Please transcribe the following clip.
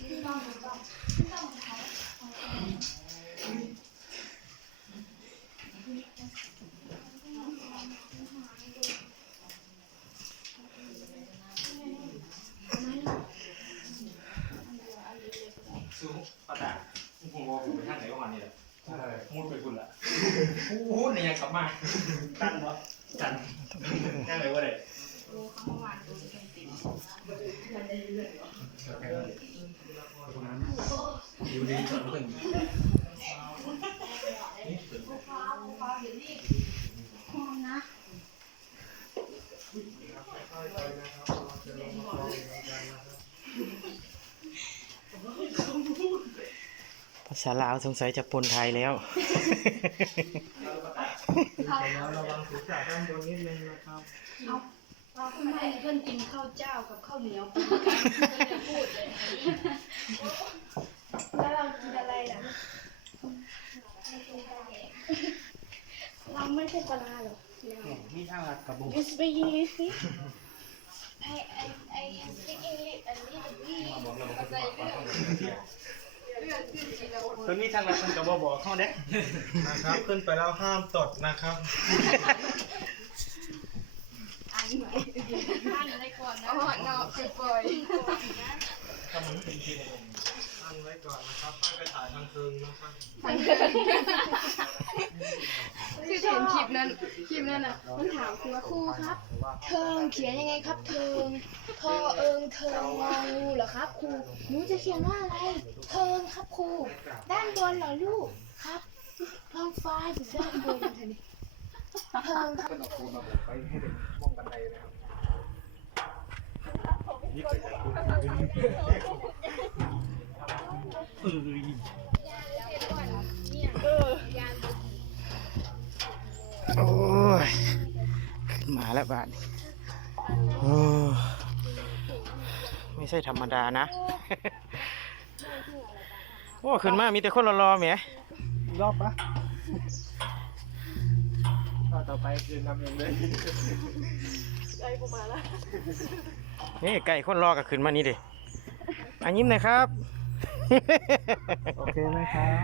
ซื้อประดาผมบอกผมไปทางไหนประมาณนี้แหละมุดไปคุณละโอ้โหเนี่ยยังกลับมาจันวะจันแค่ไหนวะเนี่ยโอ้ข้างวานดูเป็นติ่มอยู่ดีจนถึงภาษาลาวสงสัยจะปนไทยแล้วระวังศีรษะด้านบนนิดนึงนะครับเราทำไมเพื่อนกินข้าวเจ้ากับข้าวเหนียวกินกันไม่ได้พูดเลยแล้วเรากินอะไรล่ะเราไม่ใช่ปลาหรอกมีทางลัดกับบุ้ง You speak English? I speak English a little bit. ตัวนี้ทางลัดมันกับบอกเข้าเด้นะครับขึ้นไปแล้วห้ามตดนะครับอ่านอะไรก่อนนะอ๋อเนาะคือปล่อยถ้ามันเป็นทีอันไว้ก่อนนะครับค่อยไปถ่ายทางคืนนะครับคือเห็นคลิปนั้นอ่ะมันถามครูว่าครูครับเทิงเขียนยังไงครับเทิงทอเอิงเทิงงองูเหรอครับครูหนูจะเขียนว่าอะไรเทิงครับครูด้านบนเหรอลูกครับท้องฟ้าอยู่ด้านบนเถอะนี่เทิงครับเป็นครูมาบอกไปให้เด็กมองบันไดนะครับนี่เกิดจากคุณโอ้ยขึ้นมาแล้วบ้านโอ้ไม่ใช่ธรรมดานะโอ้ขึ้นมามีแต่คนรอๆแหมรอบปะต่อไปคือนำเองเลยไอ้กูมาแล้วนี่ไก่คนรอก็ขึ้นมานี่ดิยิ้มหน่อยครับ โอเคไหมครับ